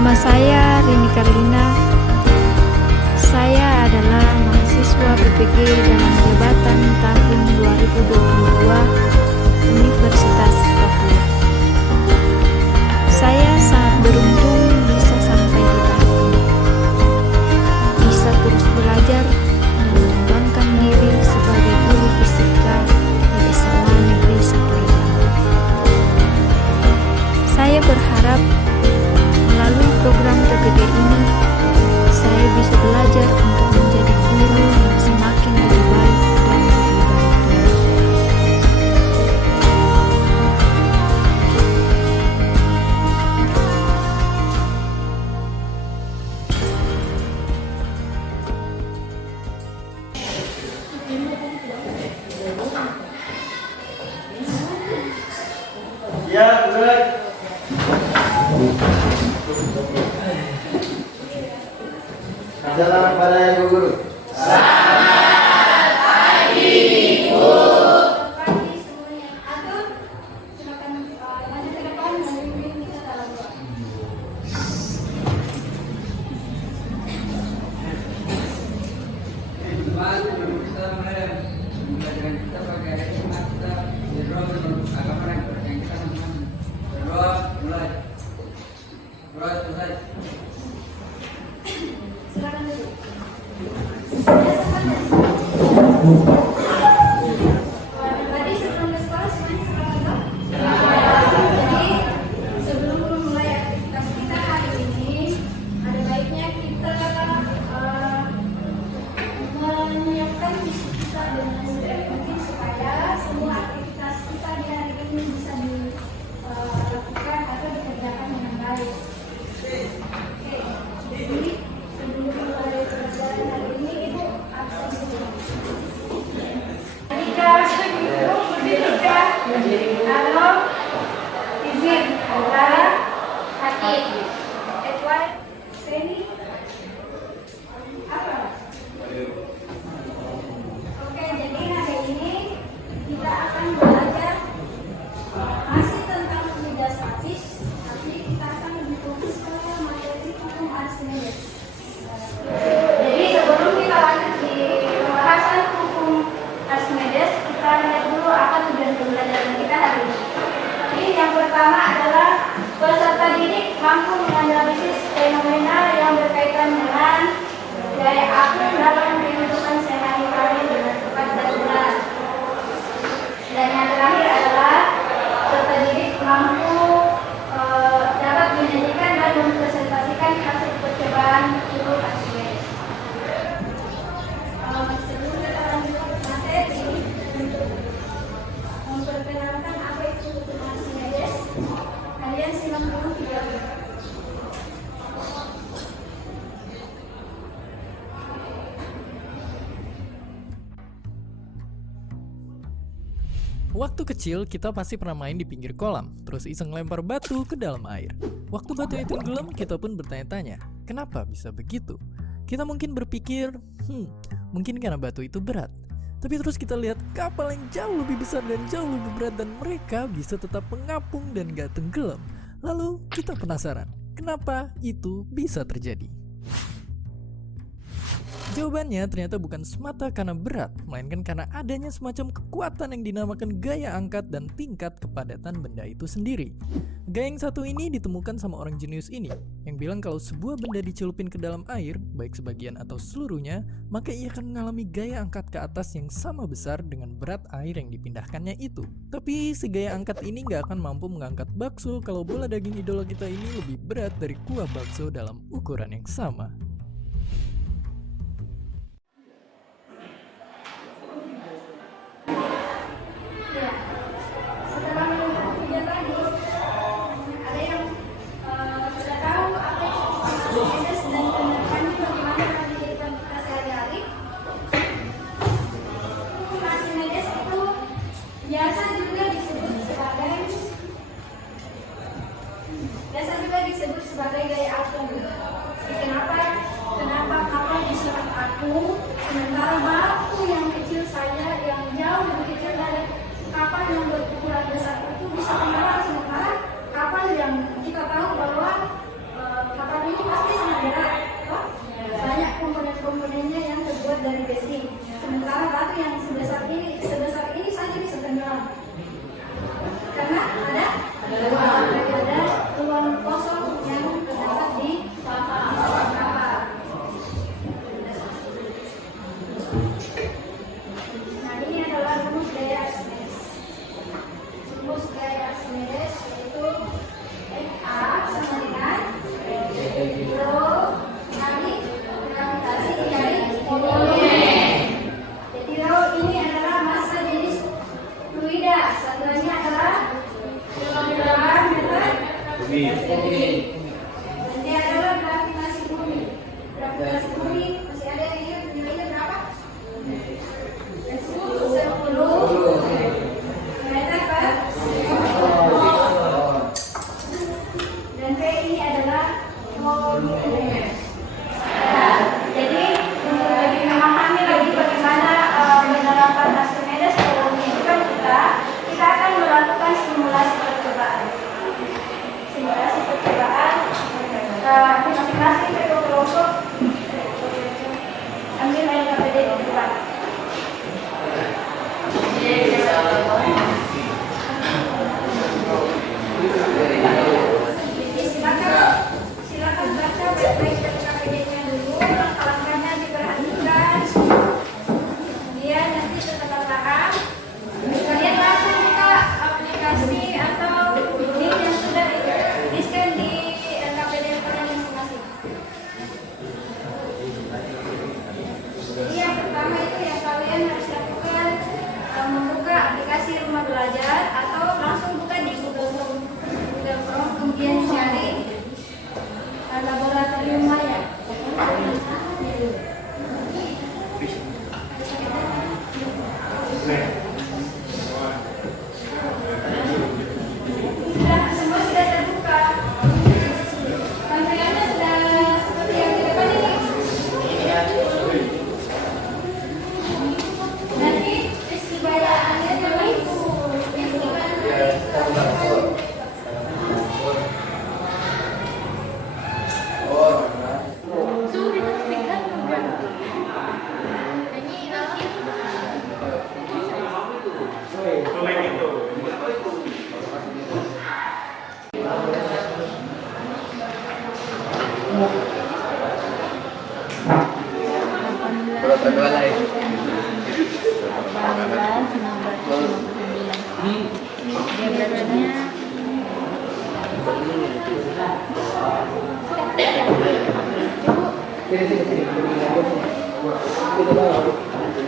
Nama saya Rini Karlina. Saya adalah mahasiswa PPG dalam jabatan tahun 2022 Universitas Papua. Saya sangat beruntung bisa sampai di tahap ini. Bisa terus belajar dan mengembangkan diri sebagai guru fisika di SMA Negeri 1 Rejang. Saya berharap melalui program PPG ini, saya bisa belajar untuk menjadi guru yang semakin lebih baik dan lebih baik lagi. Ya, benar. Selamat pada Ibu Guru. Tadi sebelum ke sekolah semuanya selamat datang. Jadi sebelum mulai aktivitas kita hari ini, ada baiknya kita menyiapkan diri kita dengan sebaik mungkin supaya semua aktivitas kita di hari ini bisa dilakukan atau dikerjakan dengan baik. Oke, jadi sebelum mulai pelajaran hari ini, Ibu absen dulu. Halo, izin, Lara, Hati, Edward, Seni, apa? Oke, jadi hari ini kita akan belajar masih tentang fluida statis, tapi kita akan lebih fokus ke materi hukum Archimedes. Jadi sebelum kita lanjut di pembahasan hukum Archimedes, kita lihat dulu apa tujuan pembelajaran kita hari ini. Jadi yang pertama adalah peserta didik mampu menganalisis fenomena yang berkaitan dengan gaya akur dalam menentukan skenario kali dengan tepat dan benar. Dan yang terakhir adalah peserta didik mampu dapat menyanyikan dan mempresentasikan hasil percobaan hukum Archimedes. Sebelum kita lanjut ke materi, untuk memperkenalkan apa itu hukum Archimedes, kalian simak dulu video. Waktu kecil, kita pasti pernah main di pinggir kolam, terus iseng lempar batu ke dalam air. Waktu batu itu tenggelam, kita pun bertanya-tanya, kenapa bisa begitu? Kita mungkin berpikir, mungkin karena batu itu berat. Tapi terus kita lihat kapal yang jauh lebih besar dan jauh lebih berat dan mereka bisa tetap mengapung dan gak tenggelam. Lalu kita penasaran, kenapa itu bisa terjadi? Jawabannya ternyata bukan semata karena berat, melainkan karena adanya semacam kekuatan yang dinamakan gaya angkat dan tingkat kepadatan benda itu sendiri. Gaya yang satu ini ditemukan sama orang jenius ini, yang bilang kalau sebuah benda dicelupin ke dalam air, baik sebagian atau seluruhnya, maka ia akan mengalami gaya angkat ke atas yang sama besar dengan berat air yang dipindahkannya itu. Tapi si gaya angkat ini gak akan mampu mengangkat bakso kalau bola daging idola kita ini lebih berat dari kuah bakso dalam ukuran yang sama. Setelah menonton video tadi, ada yang sudah tahu apa itu Archimedes dan penerapannya bagaimana dalam kehidupan kita sehari-hari. Hukum Archimedes itu biasa juga disebut sebagai gaya akum. Kenapa kapal disebut akum, sementara batu yang kecil saja, yang jauh lebih kecil dari kapal yang berukuran besar itu bisa tenggelam, sementara kapal yang kita tahu bahwa kapal Ini adalah gravitasi bumi. Gravitasi bumi masih ada yang ingat nilainya berapa? 10 meter per dan P ini adalah volume. Jadi untuk lebih memahami lagi bagaimana menerapkan Archimedes dalam kehidupan kita akan melakukan simulasi percobaan. Simulasi percobaan masing-masing kelompok ambil LKPD di depan. Silakan baca baik-baik LKPD-nya dulu, langkah-langkahnya diperhatikan. Kemudian nanti setelah paham, kalian langsung buka aplikasi atau link yang sudah di-scan di LKPD kalian masing-masing. Jadi yang pertama itu yang kalian harus lakukan membuka aplikasi Rumah Belajar atau langsung buka di Google Chrome, kemudian cari laboratorium maya. Semua sudah terbuka. Tampilannya sudah seperti yang di depan ini. Nanti isi bayarannya dari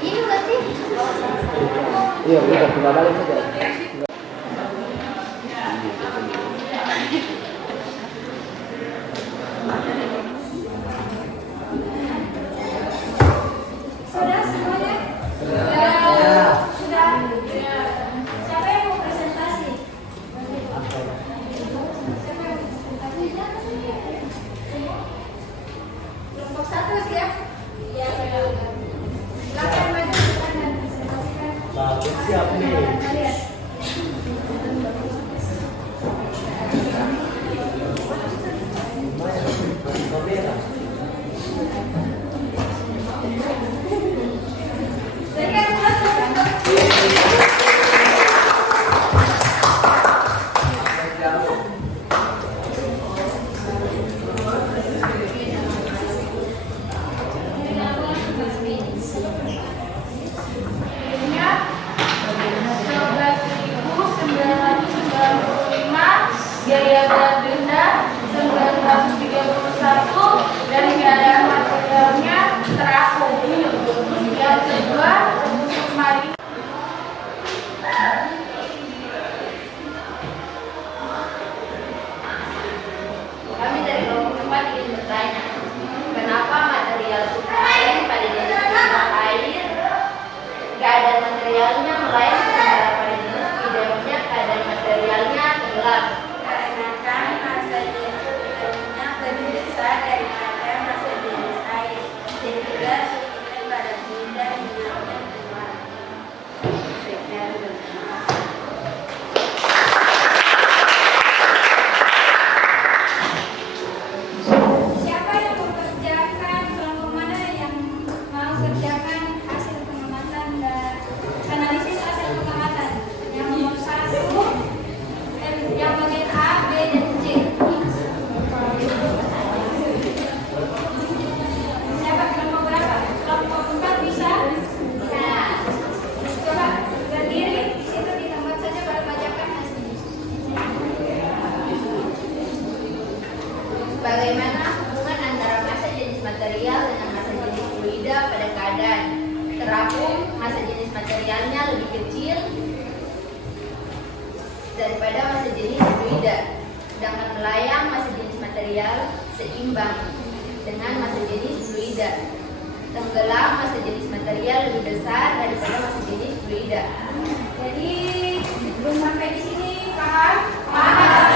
ini berarti Iya, udah tinggal balik saja. sudah semuanya? Sudah. Siapa yang mau presentasi? Siapa yang mau presentasi? Kelompok 1 siap? Iya. Silakan maju ke depan dan presentasikan. Siap nih. Kalian. Biaya berat denda 931 dan biaya materialnya terapung. Yang kedua untuk mari. Kami dari kelompok 4 ingin bertanya, kenapa material lain pada jenis limbah air keadaan materialnya melayang sementara pada jenis videonya keadaan materialnya tenggelam? Masa jenis videonya lebih besar daripada masa jenis air, sehingga sungai pada benda hidupnya keluar. Siapa yang mengerjakan, kelompok mana yang mau kerjakan hasil pengamatan dan analisis hasil pengamatan? Yang nomor 1, yang bagian A, B, dan C. Siapa kelompok berapa? Kelompok 4 bisa? Nah, coba berdiri di situ di tempat saja baru bacakan hasilnya. Bagaimana hubungan antara massa jenis material dengan massa jenis fluida pada keadaan terapung? Massa jenis materialnya lebih kecil daripada massa jenis fluida, sedangkan Melayang massa jenis material seimbang dengan massa jenis fluida. Tenggelam massa jenis material lebih besar daripada massa jenis fluida. Jadi belum sampai di sini, paham? Paham.